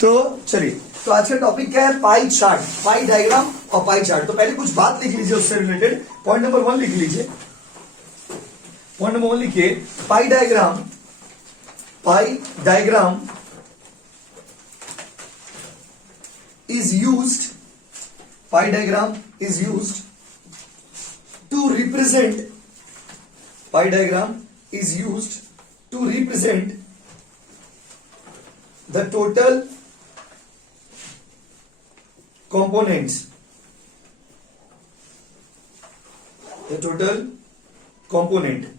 तो चलिए, तो आज का टॉपिक क्या है? पाई चार्ट, पाई डायग्राम और पाई चार्ट। तो पहले कुछ बात लिख लीजिए उससे रिलेटेड। पॉइंट नंबर 1 लिख लीजिए। पॉइंट नंबर 1 लिखिए, पाई diagram, pie diagram is used, pie diagram is used to represent, pie diagram is used to represent the total components, the total component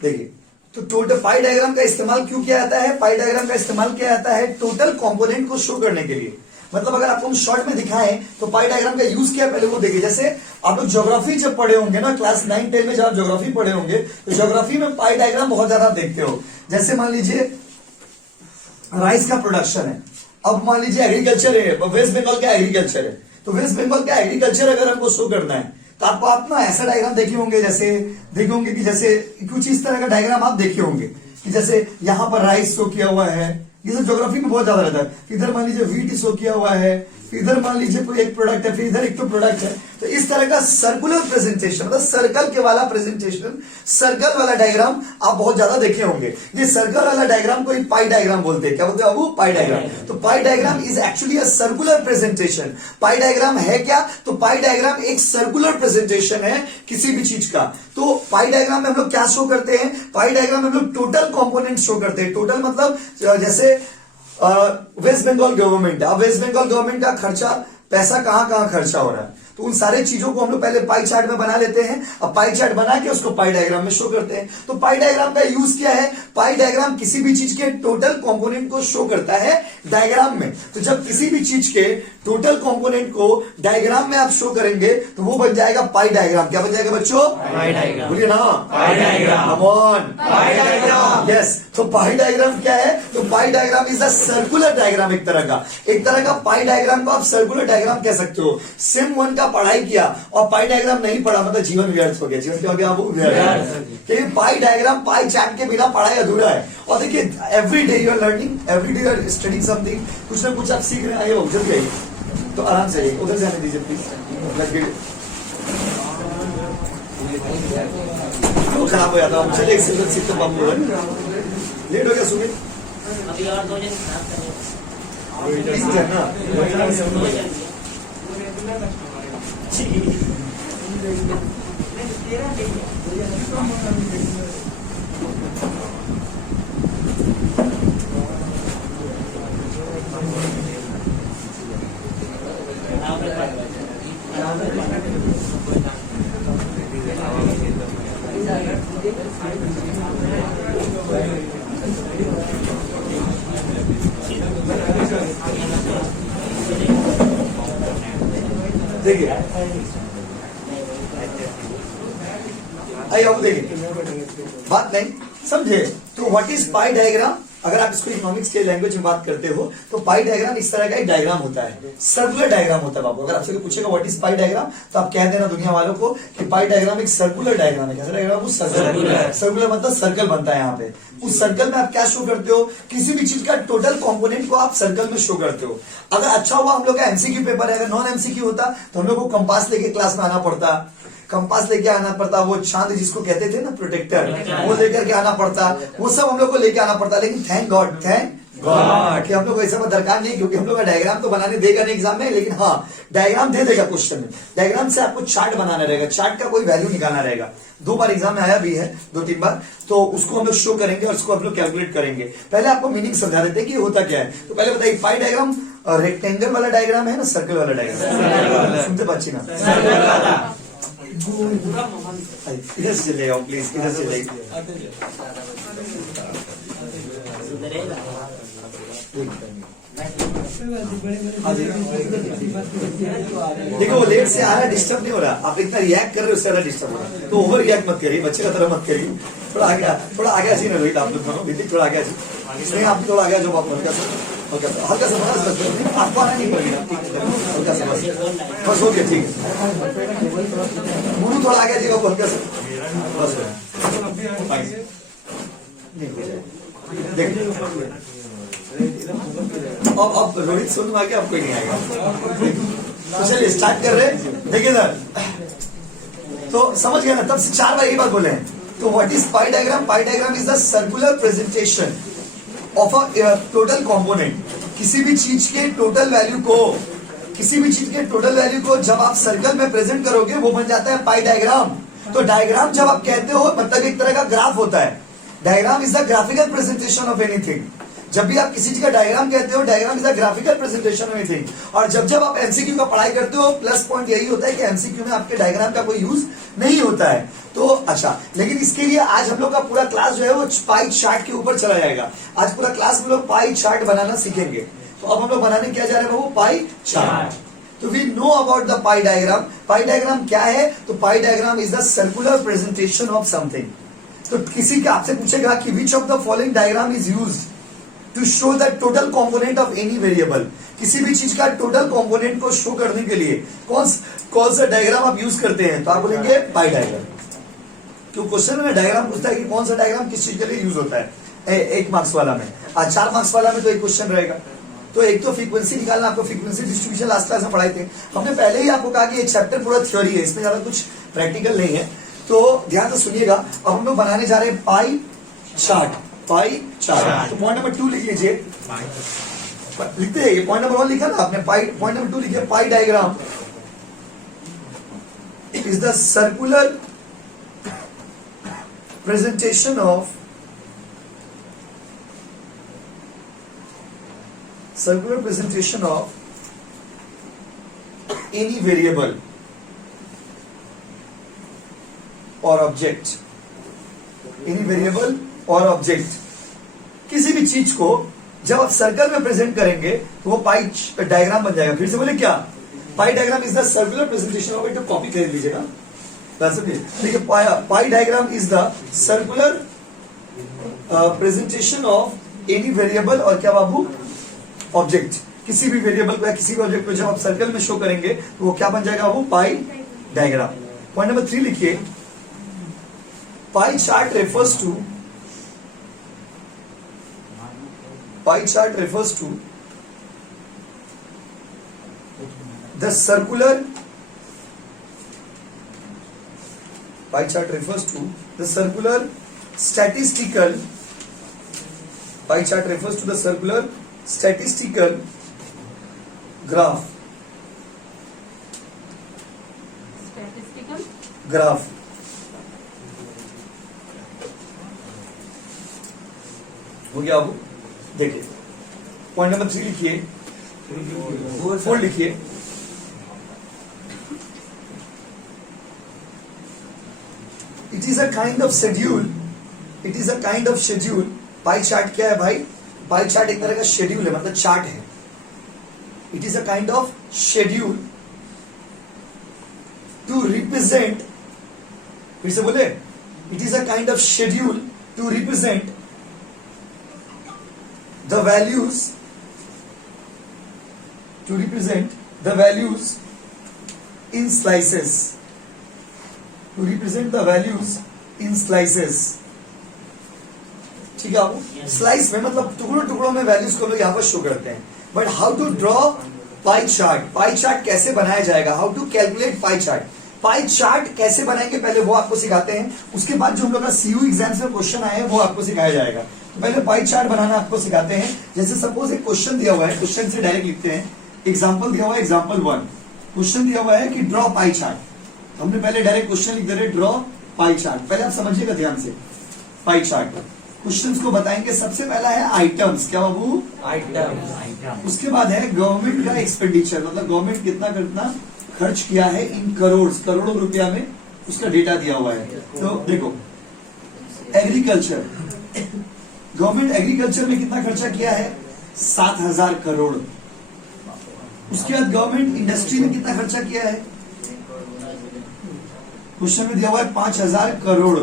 देखिए, तो टोटल पाई डायग्राम का इस्तेमाल क्यों किया जाता है? पाई डायग्राम का इस्तेमाल किया जाता है टोटल कंपोनेंट को शो करने के लिए। मतलब अगर आपको हम शॉर्ट में दिखाएं तो पाई डायग्राम का यूज किया, पहले वो देखिए। जैसे आप लोग ज्योग्राफी जब पढ़े होंगे ना, क्लास 9, 10 में जब आप ज्योग्राफी पढ़े होंगे तो ज्योग्राफी में पाई डायग्राम बहुत ज्यादा देखते हो। जैसे मान लीजिए राइस का प्रोडक्शन है, अब मान लीजिए एग्रीकल्चर है, वेस्ट बंगाल का एग्रीकल्चर है, तो वेस्ट बंगाल का एग्रीकल्चर अगर हमको शो करना है तो आपको आप ना ऐसा डायग्राम देखे होंगे, जैसे देखे होंगे कि जैसे कुछ इस तरह का डायग्राम आप देखे होंगे कि जैसे यहां पर राइस शो किया हुआ है। ये सब ज्योग्राफी में बहुत ज्यादा रहता है। इधर मान लीजिए व्हीट शो किया हुआ है, इधर मान लीजिए कोई एक प्रोडक्ट है, फिर इधर एक तो प्रोडक्ट है। तो इस तरह का सर्कुलर प्रेजेंटेशन, मतलब सर्कल के वाला प्रेजेंटेशन, सर्कल वाला डायग्राम आप बहुत ज्यादा देखे होंगे। ये सर्कल वाला डायग्राम को पाई डायग्राम बोलते हैं। क्या बोलते हैं बाबू? Pie diagram. तो pie diagram is actually a circular presentation. Pie diagram है क्या? तो पाई डायग्राम एक सर्कुलर प्रेजेंटेशन है किसी भी चीज का। तो पाई डायग्राम में हम लोग क्या शो करते हैं? पाई डायग्राम में हम लोग टोटल कंपोनेंट शो करते हैं। टोटल मतलब जैसे वेस्ट बंगाल गवर्नमेंट है, अब वेस्ट बंगाल गवर्नमेंट का खर्चा, पैसा कहां कहां खर्चा हो रहा है, तो उन सारे चीजों को हम लोग पहले पाई चार्ट में बना लेते हैं। अब पाई चार्ट बना के उसको पाई डायग्राम में शो करते हैं। तो पाई डायग्राम का यूज क्या है? पाई डायग्राम किसी भी चीज के टोटल कंपोनेंट को शो करता है डायग्राम में। तो जब किसी भी चीज के टोटल कंपोनेंट को डायग्राम में आप शो करेंगे तो वो बन जाएगा पाई डायग्राम। क्या बन जाएगा बच्चों? पाई डायग्राम। बोलिए ना, पाई diagram. Come on, pi diagram. Yes. तो पाई डायग्राम क्या है? तो pie diagram is a circular diagram. एक तरह का पाई डायग्राम को आप सर्कुलर डायग्राम कह सकते हो। सिम 1 का पढ़ाई किया और पाई डायग्राम नहीं पढ़ा, मतलब जीवन व्यर्थ हो गया। जीवन क्या हो गया? वो व्यर्थ। क्योंकि पाई डायग्राम, पाई चार्ट के बिना पढ़ाई अधूरा है। और देखिए, every day you are learning, every day you are studying something, कुछ ना कुछ आप सीख रहे हैं। आइए जल्दी आइए, तो आराम से आइए, उधर जाने दीजिए प्लीज। खराब हो जाता हूँ। चलिए एक सिलसिला सीखते बाबू, लेट हो गया सुमित। अभी और 2 जन खराब देखिए, आइए अब देखिए, बात नहीं समझे तो व्हाट इज पाई डायग्राम? अगर आप इसको इकोनॉमिक्स के लैंग्वेज में बात करते हो तो पाई डायग्राम इस तरह का एक डायग्राम होता है, सर्कुलर डायग्राम होता है बाबू। अगर आपसे पूछेगा व्हाट इज पाई डायग्राम तो आप कह देना दुनिया वालों को कि पाई डायग्राम एक सर्कुलर डायग्राम है। कैसा डायग्राम? वो सर्कुलर। सर्कुलर मतलब सर्कल बनता है यहाँ पे। उस सर्कल में आप क्या शो करते हो? किसी भी चीज का टोटल कंपोनेंट को आप सर्कल में शो करते हो। अगर अच्छा हुआ हम लोग का एमसीक्यू पेपर है, अगर नॉन एमसीक्यू होता तो हम लोग को कंपास लेके क्लास में आना पड़ता, कंपास लेके आना पड़ता, वो चांद जिसको कहते थे ना प्रोटेक्टर, वो लेकर के आना पड़ता, वो सब हम लोग को लेके आना पड़ता। लेकिन थैंक गॉड कि हम लोग को ऐसा दरकार नहीं, क्योंकि हम लोग का डायग्राम तो बनाने देगा नहीं एग्जाम में, लेकिन हाँ डायग्राम दे देगा क्वेश्चन में। डायग्राम से आपको चार्ट बनाना रहेगा, चार्ट का कोई वैल्यू निकालना रहेगा। 2 बार एग्जाम में आया भी है, 2-3 बार, तो उसको हम लोग शो करेंगे और उसको हम लोग कैलकुलेट करेंगे। पहले आपको मीनिंग समझा देते हैं कि होता क्या है। तो पहले बताइए, पाई डायग्राम रेक्टेंगल वाला डायग्राम है ना, सर्कल वाला डायग्राम? सुनते बच्ची ना, इधर से ले आओ प्लीज, इधर से ले। देखो वो लेट से आ रहा है, डिस्टर्ब नहीं हो रहा। आप इतना रिएक्ट कर रहे हो, उससे ज्यादा डिस्टर्ब हो रहा है। तो ओवर रिएक्ट मत करिए, बच्चे का तरह मत करिए। थोड़ा आगे अच्छी ना रोहित, आप लोग दोनों विदिक थोड़ा आगे नहीं, आप थोड़ा आगे जो आप हल्का सा आपको आना नहीं पड़ेगा। हल्का सा बस हो गया, ठीक है। गुरु थोड़ा आगे जाएगा बोल कर बस नहीं हो जाएगा। अब रोहित सुन आगे आपको नहीं आएगा। तो चलिए स्टार्ट कर रहे हैं। देखिए सर, तो समझ गए ना, तब से 4 बार यही बात बोले हैं। तो what is pi diagram? Pie diagram is the circular presentation of a total component. किसी भी चीज के टोटल वैल्यू को जब आप सर्कल में प्रेजेंट करोगे वो बन जाता है पाई डायग्राम। तो डायग्राम जब आप कहते हो मतलब एक तरह का ग्राफ होता है। Diagram is the graphical presentation of anything. जब भी आप किसी चीज का डायग्राम कहते हो, diagram is a graphical presentation of anything. और जब आप एमसीक्यू का पढ़ाई करते हो, प्लस पॉइंट यही होता है कि एमसीक्यू में आपके डायग्राम का कोई यूज नहीं होता है। तो अच्छा, लेकिन इसके लिए आज हम लोग का पूरा क्लास जो है वो पाई चार्ट के ऊपर चला जाएगा। आज पूरा क्लास हम लोग पाई चार्ट बनाना सीखेंगे। तो अब हम लोग बनाने क्या जा रहे हैं बाबू? Pie chart. तो we know about the pie diagram. Pie diagram क्या है? तो pie diagram is the circular presentation of something. तो किसी का आपसे पूछेगा कि which of the following diagram is used to show the total component of any variable. किसी भी चीज का टोटल कंपोनेंट को शो करने के लिए कौन सा डायग्राम आप यूज करते हैं? तो आप बोलेंगे पाई डायग्राम। तो क्वेश्चन में डायग्राम पूछता है कि कौन सा डायग्राम किस चीज के लिए यूज होता है। 1 मार्क्स वाला में, आज 4 मार्क्स वाला में तो एक क्वेश्चन रहेगा। तो एक तो फ्रीक्वेंसी निकालना, आपको फ्रीक्वेंसी डिस्ट्रीब्यूशन लास्ट क्लास में पढ़ाए थे। हमने पहले ही आपको कहा कि ये चैप्टर पूरा थ्योरी है, इसमें ज्यादा कुछ प्रैक्टिकल नहीं है। तो ध्यान से सुनिएगा। अब हम लोग बनाने जा रहे हैं पाई चार्ट। Pie chart. तो पॉइंट नंबर 2 लिख लीजिए। लिखते हैं, पॉइंट नंबर 1 लिखा ना आपने, पॉइंट नंबर 2 लिखिए। पाई diagram is the circular presentation of any variable or object। any variable or object, किसी भी चीज को जब आप सर्कल में प्रेजेंट करेंगे तो वो पाई डायग्राम बन जाएगा। फिर से बोले क्या? पाई diagram is the circular presentation of it. Copy कर लीजिएगा। देखिए, पाई diagram is the circular presentation of any variable और क्या बाबू? ऑब्जेक्ट। किसी भी वेरिएबल को या किसी भी ऑब्जेक्ट को जब आप सर्कल में शो करेंगे तो वो क्या बन जाएगा? वो पाई डायग्राम। पॉइंट नंबर 3 लिखिए। Pie chart refers to the circular statistical graph। हो गया। अब देखिए, पॉइंट नंबर 3 लिखिए, 4 लिखिए। It is a kind of schedule. Pie chart क्या है भाई? पाई चार्ट एक तरह का शेड्यूल है, मतलब चार्ट है। It is a kind of schedule to represent, फिर से बोले, it is a kind of schedule to represent the values in slices. ठीक है आपको? स्लाइस में मतलब टुकड़ों टुकड़ों में वैल्यूज को लोग यहाँ पर शो करते हैं। But how to draw pie chart? Pie chart कैसे बनाया जाएगा? How to calculate pie chart? Pie chart कैसे बनाएंगे पहले वो आपको सिखाते हैं। उसके बाद जो हम लोग का सीयू एग्जाम्स में क्वेश्चन आए हैं वो आपको सिखाया जाएगा। तो पहले पाई चार्ट बनाना आपको सिखाते हैं। जैसे सपोज एक क्वेश्चन दिया हुआ है, क्वेश्चन से डायरेक्ट लिखते हैं। एग्जाम्पल दिया हुआ है, एग्जाम्पल 1। क्वेश्चन दिया हुआ है कि ड्रॉ पाई चार्ट। हमने पहले डायरेक्ट क्वेश्चन लिख दे रहे, ड्रॉ पाई चार्ट। पहले आप समझिएगा ध्यान से। पाई चार्ट क्वेश्चंस को बताएंगे। सबसे पहला है आइटम्स। क्या बाबू? आइटम्स। उसके बाद है गवर्नमेंट का एक्सपेंडिचर, मतलब गवर्नमेंट कितना खर्च किया है इन करोड़ों रुपया में, उसका डेटा दिया हुआ है। तो देखो, एग्रीकल्चर, गवर्नमेंट एग्रीकल्चर में कितना खर्चा किया है? 7,000 करोड़। उसके बाद गवर्नमेंट इंडस्ट्री में कितना खर्चा किया है? क्वेश्चन में दिया हुआ है 5,000 करोड़।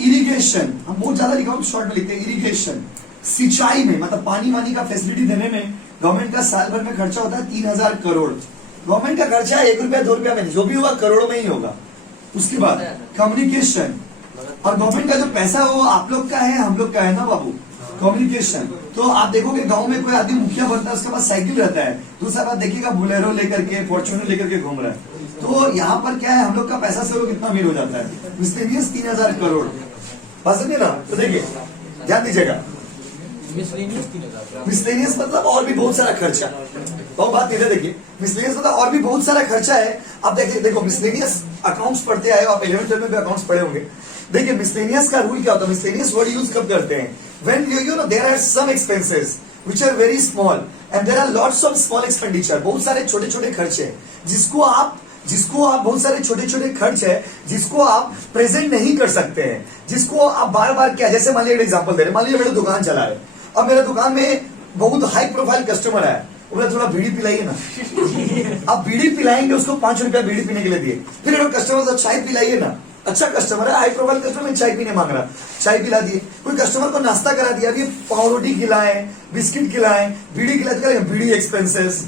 इरिगेशन, हम बहुत ज्यादा लिखा हूं, शॉर्ट में लिखते हैं। इरिगेशन, सिंचाई में, मतलब पानी वानी का फैसिलिटी देने में गवर्नमेंट का साल भर में खर्चा होता है 3,000 करोड़। गवर्नमेंट का खर्चा 1 रुपया 2 रुपया में नहीं, जो भी होगा करोड़ों में ही होगा। उसके बाद कम्युनिकेशन, और गवर्नमेंट का जो पैसा वो आप लोग का है, हम लोग का है ना बाबू, कम्युनिकेशन। तो आप देखोगे गांव में कोई आदमी मुखिया बनता है, उसके पास साइकिल रहता है, दूसरा बात देखिएगा बुलेरो लेकर के, फॉर्च्यूनर लेकर के घूम रहा है। तो यहाँ पर क्या है, हम लोग का पैसा से वो कितना अमीर हो जाता है, मिसलेनियस 3000 करोड़। बात समझे ना? तो देखिए ध्यान दीजिएगा, मिसलेनियस मतलब और भी बहुत सारा खर्चा, बहुत बात नहीं है। देखिए मिसलेनियस मतलब और भी बहुत सारा खर्चा है। अब देखिए, देखो मिसलेनियस अकाउंट्स पढ़ते आए हो आप, 11th में भी अकाउंट्स पढ़े होंगे। देखिए मिसलेनियस का रूल क्या होता है, मिसलेनियस वर्ड यूज कब करते हैं, when you know there are some expenses which are very small and there are lots of small expenditure, बहुत सारे छोटे छोटे खर्च है जिसको आप बहुत सारे छोटे छोटे खर्च है जिसको आप प्रेजेंट नहीं कर सकते हैं, जिसको आप बार बार क्या, जैसे मान लीजिए एग्जांपल दे रहे, मान लीजिए मेरा दुकान चला है, अब मेरा दुकान में बहुत हाई प्रोफाइल कस्टमर है, बोला थोड़ा बीड़ी पिलाइए ना। अब बीड़ी पिलाएंगे उसको, 5 रुपया बीड़ी पीने के लिए दिए, फिर कस्टमर चाय पिलाइए ना, अच्छा कस्टमर है, हाई प्रोफाइल कस्टमर चाय पीने मांग रहा, चाय पिला दिए। कोई कस्टमर को नाश्ता करा दिया, अभी पाव रोटी खिलाए, बिस्किट खिलाए, बीड़ी खिलाए, बीड़ी एक्सपेंसेस,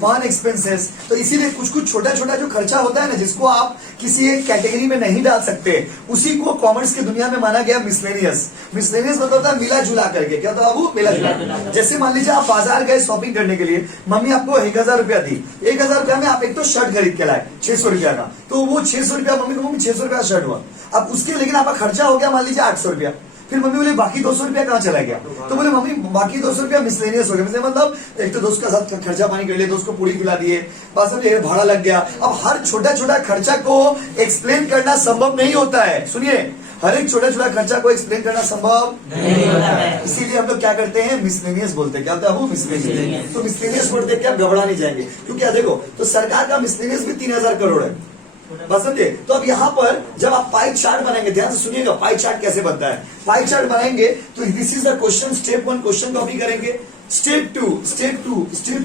पान एक्सपेंसेस। तो इसीलिए कुछ कुछ छोटा छोटा जो खर्चा होता है ना, जिसको आप किसी एक कैटेगरी में नहीं डाल सकते, उसी को कॉमर्स की दुनिया में माना गया मिसलेनियस। मिसलेनियस मतलब होता है मिला जुला करके, क्या होता है बाबू, मिला जुला। जैसे मान लीजिए आप बाजार गए शॉपिंग करने के लिए, मम्मी आपको 1000 रुपया दी, 1000 रुपया में आप एक तो शर्ट खरीद के लाए 600 रुपया का, तो वो 600 रुपया मम्मी को 600 रुपया शर्ट हुआ। अब उसके लेकिन आपका खर्चा हो गया मान लीजिए 800 रुपया, फिर मम्मी बोले बाकी 200 रुपया कहाँ चला गया, तो बोले मम्मी बाकी 200 रुपया मिसलेनियस हो गया, मतलब एक तो दोस्त का साथ खर्चा पानी कर लिया, दोस्त को पूरी पिला दिए, बस भाड़ा लग गया। अब हर छोटा छोटा खर्चा को एक्सप्लेन करना संभव नहीं होता है, सुनिए, हर एक छोटा छोटा खर्चा को एक्सप्लेन करना संभव नहीं होता है, इसीलिए हम लोग क्या करते हैं, मिसलेनियस बोलते हैं। क्या होता है वो, मिसलेनियस। तो मिसलेनियस वर्ड देख के आप घबरा नहीं जाएंगे, क्योंकि देखो तो सरकार का मिसलेनियस भी 3000 करोड़ है, बस समझे। तो अब यहाँ पर जब आप पाई चार्ट बनाएंगे, ध्यान से सुनिएगा, पाई चार्ट कैसे बनता है। पाई चार्ट बनाएंगे तो this is the question, step 1 question copy करेंगे, स्टेप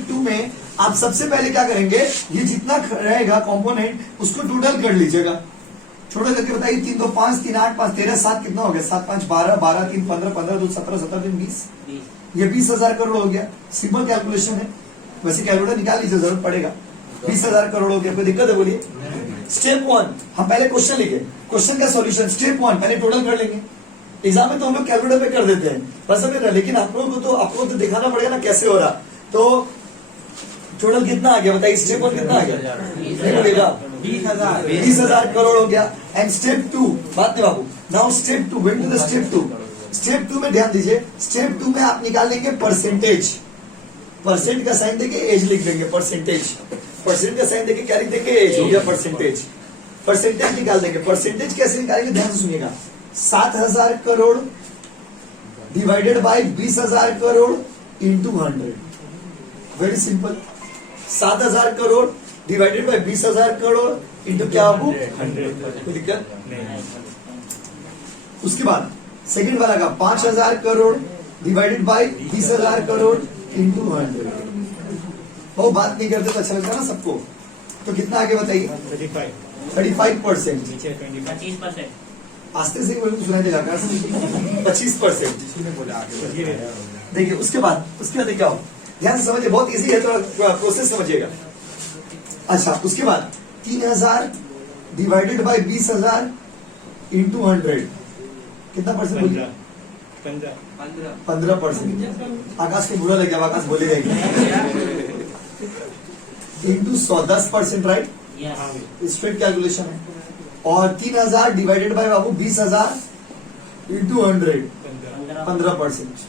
टू में आप सबसे पहले क्या करेंगे, ये जितना रहेगा कंपोनेंट उसको टोटल कर लीजिएगा, छोटा करके बताइए, 3 2 5 3 8 5 13 7 कितना हो गया, 7 5 12 12 3 15 15 2 17 17 3 20, ये 20,000 करोड़ हो गया। सिंपल कैलकुलेशन है, वैसे कैलकुलेटर निकाल लीजिए, जरूरत पड़ेगा। 20,000 करोड़ हो गया, कोई दिक्कत है बोलिए। स्टेप 1 हम पहले क्वेश्चन लिखे, क्वेश्चन का सॉल्यूशन स्टेप 1 पहले टोटल कर लेंगे। एग्जाम में तो हम लोग कैलकुलेटर पे कर देते हैं, बस समझ रहे, लेकिन आप लोगों को तो दिखाना पड़ेगा ना कैसे हो रहा। तो टोटल कितना आ गया बताइए, स्टेप 1 कितना आ गया, नहीं बोलेगा, 20,000 करोड़ हो गया। एंड स्टेप 2, बात नहीं बाबू, now step 2, going to the step 2। Step 2 में ध्यान दीजिए, स्टेप 2 में आप निकाल लेंगे परसेंटेज, परसेंट का साइन देके एज लिख देंगे, परसेंटेज का साइन देके क्या लिख देंगे, एज हो गया परसेंटेज। परसेंटेज निकाल देंगे, परसेंटेज कैसे निकालेंगे, ध्यान से सुनिएगा, 7,000 crore divided by 20,000 crore into 100, very simple. 7,000 crore divided by 20,000 crore into क्या बाबू, 100, कोई दिक्कत नहीं। उसके बाद सेकंड वाला का 5,000 crore divided by 20,000 crore into 100, वो बात नहीं करते तो अच्छा लगता ना सबको। तो कितना आगे बताइए, 35%, 25%, आस्ते से बोले तो सुनाई देगा, 25%। देखिए उसके बाद क्या हो, ध्यान से समझिए, बहुत इजी है, थोड़ा प्रोसेस समझिएगा। अच्छा उसके बाद 3,000 डिवाइडेड बाय 20,000 इंटू 100, कितना परसेंट बोलिए, 15%। आकाश को बुरा लग गया, आकाश बोले रहेगी, इंटू 100, 10%, राइट, स्ट्रेट कैलकुलेशन है। और 3,000 डिवाइडेड बाय बाबू 20,000 इंटू 100, 15%।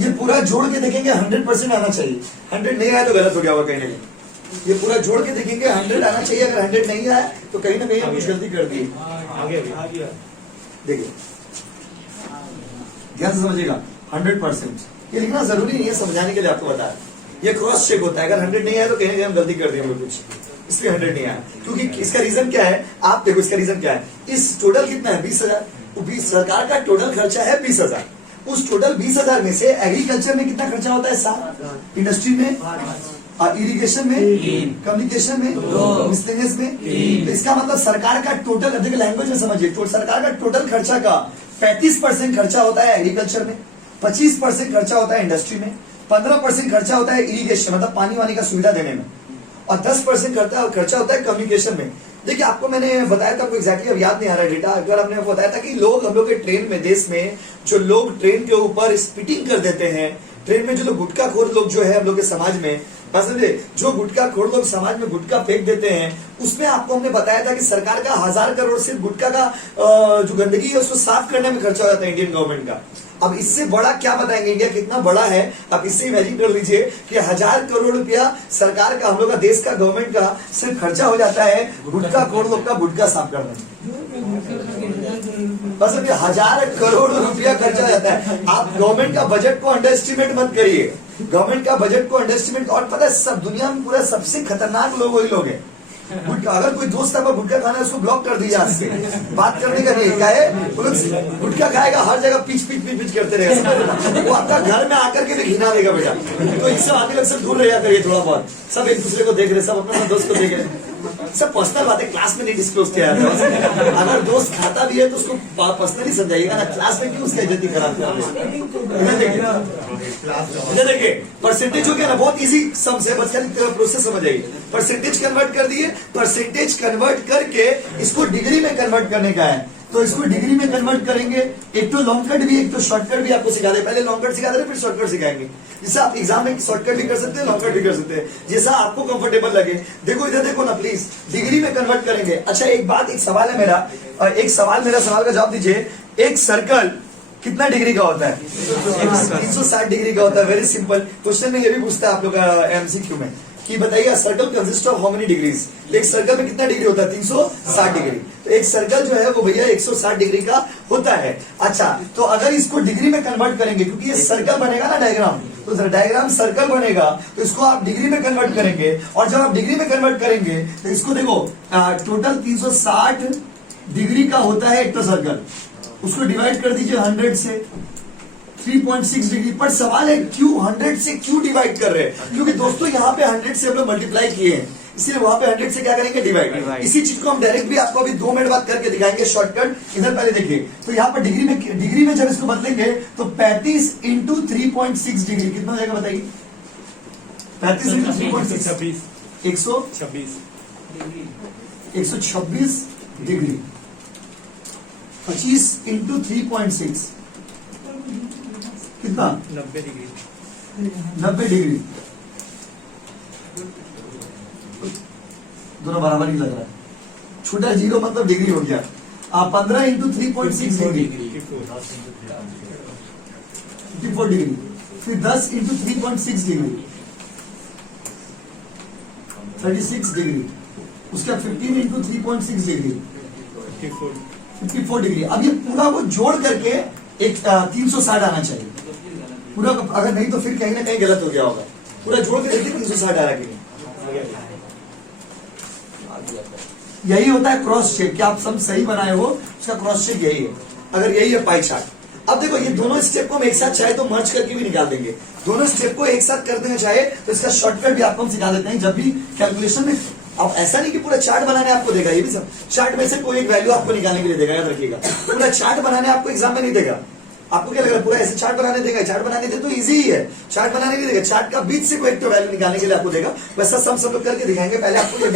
ये पूरा जोड़ के देखेंगे 100% आना चाहिए, 100 नहीं आया तो गलत हो गया होगा कहीं ना कहीं। ये पूरा जोड़ के देखेंगे 100 आना चाहिए, अगर 100 नहीं आया तो कहीं ना कहीं हम कुछ गलती कर दी। देखिए ध्यान से समझिएगा, 100%, ये लिखना जरूरी नहीं है, समझाने के लिए आपको बताया, ये क्रॉस चेक होता है, अगर 100 नहीं आया तो कहीं ना कहीं हम गलती कर देंगे कुछ, इसलिए 100 नहीं आया। क्योंकि इसका रीजन क्या है, आप देखो इसका रीजन क्या है, इस टोटल कितना है 20,000, सरकार का टोटल खर्चा है 20,000, उस टोटल 20,000 में से एग्रीकल्चर में कितना खर्चा होता है 7, इंडस्ट्री में, इरिगेशन में, कम्युनिकेशन में, मिसलेनियस में। तो इसका मतलब सरकार का टोटल, देखिए लैंग्वेज में समझिए, सरकार का टोटल खर्चा का 35% खर्चा होता है एग्रीकल्चर में, 25% खर्चा होता है इंडस्ट्री में, 15% खर्चा होता है इरिगेशन मतलब पानी वानी का सुविधा देने में, और 10% खर्चा होता है कम्युनिकेशन में। देखिए आपको मैंने बताया था, आपको एग्जैक्टली अब याद नहीं आ रहा डेटा, अगर आपने आपको बताया था कि लोग हम लोग के ट्रेन में, देश में जो लोग ट्रेन के ऊपर स्पिटिंग कर देते हैं, ट्रेन में जो लोग गुटखा खोर लोग जो है हम लोग के समाज में, समझे, जो गुटखा खोर लोग समाज में गुटखा फेंक देते हैं, उसमें आपको हमने बताया था कि सरकार का 1000 करोड़ सिर्फ गुटखा का जो गंदगी है उसको साफ करने में खर्चा हो जाता है इंडियन गवर्नमेंट का। अब इससे बड़ा क्या बताएंगे, इंडिया कितना बड़ा है, आप इससे इमेजिन कर लीजिए कि 1000 करोड़ रुपया सरकार का, हम लोग का, देश का, गवर्नमेंट का सिर्फ खर्चा हो जाता है गुटखा खोर लोग का गुटखा साफ करने में। बस 1000 करोड़ रुपया खर्चा हो जाता है। आप गवर्नमेंट का बजट को अंडर एस्टिमेट मत करिए, गवर्नमेंट का बजट को अंडर एस्टिमेट। और पता है सब दुनिया में पूरा सबसे खतरनाक लोग वही लोग हैं। अगर कोई दोस्त आपका गुटखा खाना है उसको ब्लॉक कर दीजिए आज से, बात करने का नहीं। क्या है, वो लोग गुटखा खाएगा हर जगह पिच पिच पिच पिच करते रहेगा, वो आपका घर में आकर के भी घिना देगा बेटा। तो इससे आगे लोग सब दूर रहा करिए थोड़ा बहुत, सब एक दूसरे को देख रहे, सब अपना दोस्त को देख रहे, सब पर्सनल बातें क्लास में नहीं डिस्क्लोज किया जाता है। अगर दोस्त खाता भी है तो उसको पर्सनली समझाइएगा ना, क्लास में क्यों उसका इज्जत खराब कर रहे हैं। देखिए परसेंटेज हो गया ना, बहुत इजी सम से, बस खाली प्रोसेस समझ आइए। परसेंटेज कन्वर्ट कर दिए, परसेंटेज कन्वर्ट करके इसको डिग्री में कन्वर्ट करने का है, तो इसको डिग्री में कन्वर्ट करेंगे। एक तो लॉन्ग कट भी, एक तो शॉर्टकट भी आपको सिखा दे, पहले लॉन्ग कट सिखा दे फिर शॉर्टकट सिखाएंगे। जैसे आप एग्जाम में शॉर्टकट भी कर सकते हैं, लॉन्ग कट भी कर सकते हैं, जैसा आपको कंफर्टेबल लगे। देखो इधर देखो ना प्लीज, डिग्री में कन्वर्ट करेंगे। अच्छा एक बात, एक सवाल है मेरा, सवाल का जवाब दीजिए। एक सर्कल कितना डिग्री का होता है? 360 डिग्री का होता है। वेरी सिंपल क्वेश्चन में ये भी पूछता है आप लोग का एमसीक्यू में कि बताइए circle consist of how many degrees. एक सर्कल में कितना डिग्री होता है? 360 डिग्री। तो एक सर्कल जो है वो भैया 160 डिग्री का होता है। अच्छा तो अगर इसको डिग्री में कन्वर्ट करेंगे, क्योंकि ये सर्कल बनेगा ना डायग्राम, तो डायग्राम सर्कल बनेगा, तो इसको आप डिग्री में कन्वर्ट करेंगे। और जब आप डिग्री में कन्वर्ट करेंगे तो इसको देखो टोटल 360 डिग्री का होता है एक तो सर्कल, उसको डिवाइड कर दीजिए 100 से, 3.6 डिग्री। पर सवाल है क्यों 100 से क्यों डिवाइड कर रहे हैं? क्योंकि दोस्तों यहाँ पे 100 से हम लोग मल्टीप्लाई किए हैं, इसलिए वहां पे 100 से क्या करेंगे? डिवाइड। इसी चीज को हम डायरेक्ट भी आपको अभी 2 मिनट बाद करके दिखाएंगे शॉर्टकट। इधर पहले देखिए, तो यहाँ पर डिग्री में जब इसको बदलेंगे तो 35 इंटू 3.6 डिग्री कितना हो जाएगा बताइए? 35 इंटू 3.6 126 डिग्री। 25 इंटू 3.6 कितना? 90 डिग्री। दोनों बराबर ही लग रहा है, छोटा जीरो मतलब डिग्री हो गया। 15 इंटू 3.6 डिग्री 54 डिग्री। फिर 10 इंटू 3.6 डिग्री 36 डिग्री। उसका 15 इंटू 3.6 डिग्री 54 डिग्री। अब ये पूरा वो जोड़ करके एक 360 आना चाहिए पूरा, अगर नहीं तो फिर कहीं ना कहीं गलत हो गया होगा। पूरा जोड़ के देखिए 360 आ रहा कि नहीं। यही होता है क्रॉस चेक, क्या आप सब सही बनाए हो, उसका क्रॉस चेक यही है। अगर यही है पाई चार्ट। अब देखो ये दोनों स्टेप को हम एक साथ चाहे तो मर्ज करके भी निकाल देंगे, दोनों स्टेप को एक साथ कर देना चाहे तो इसका शॉर्टकट भी आपको हम सिखा देते हैं जब भी कैलकुलेशन में। अब ऐसा नहीं कि पूरा चार्ट बनाने आपको देगा, ये भी सब चार्ट में से कोई एक वैल्यू आपको निकालने के लिए देगा, याद रखिएगा। पूरा चार्ट बनाने आपको एग्जाम में नहीं देगा। आपको क्या लग रहा है पूरा ऐसे चार्ट बनाने देगा? चार्ट बनाने दे तो इजी ही है, चार्ट बनाने नहीं देगा, चार्ट का बीच से कोई एक तो वैल्यू निकालने के लिए आपको देगा। वैसा सब लोग करके दिखाएंगे। पहले आपको ये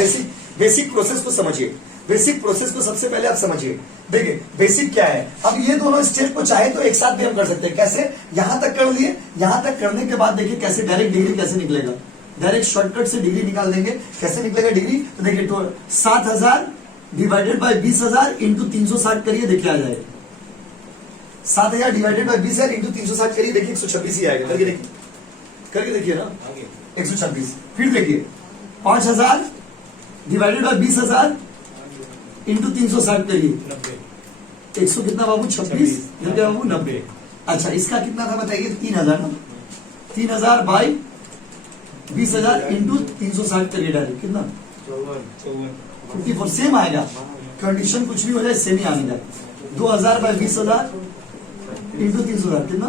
बेसिक प्रोसेस को समझिए, बेसिक प्रोसेस को सबसे पहले आप समझिए। देखिए बेसिक क्या है। अब ये दोनों स्टेप को चाहे तो एक साथ भी हम कर सकते हैं। कैसे? यहां तक कर लिए, यहां तक करने के बाद देखिए कैसे डायरेक्ट डिग्री कैसे निकलेगा। डायरेक्ट शॉर्टकट से डिग्री निकाल देंगे। कैसे निकलेगा डिग्री? तो देखिए 7000 डिवाइडेड बाय 20,000 इंटू 360 करिए, देखिए आ जाएगा 7000 डिवाइडेड बाय 20,000 इंटू 360 करिए, देखिए 126 ही आएगा। करके देखिए ना 126। फिर देखिए 5000 डिवाइडेड बाय 20,000 इंटू 360 करिए 100 कितना बाबू? 26 बाबू 90। अच्छा इसका कितना था बताइए? 3000 ना, 3000 बाई 20,000 इंटू 360 करिए डायरेक्ट कितना? 54। सेम आएगा, कंडीशन कुछ भी हो जाए सेम ही आएगा। 2000 बाई 20,000 इंटू 360 कितना?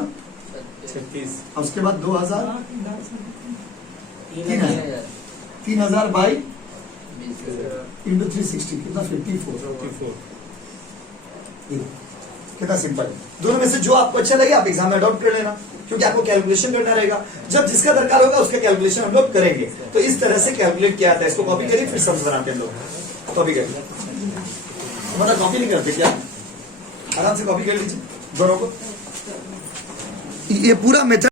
36। और उसके बाद 2000 3000 बाई इंटू 360 कितना? 54। कितना सिंपल है। दोनों में से जो आपको अच्छा लगे आप एग्जाम में अडॉप्ट कर लेना, क्योंकि आपको कैलकुलेशन करना रहेगा। जब जिसका दरकार होगा उसका कैलकुलेशन हम लोग करेंगे। तो इस तरह से कैलकुलेट किया जाता है। इसको कॉपी करिए, फिर सम्स बनाते हैं हम लोग। कॉपी करिए, मतलब कॉपी नहीं करते क्या? आराम से कॉपी कर लीजिए दोनों को। ये पूरा मेथड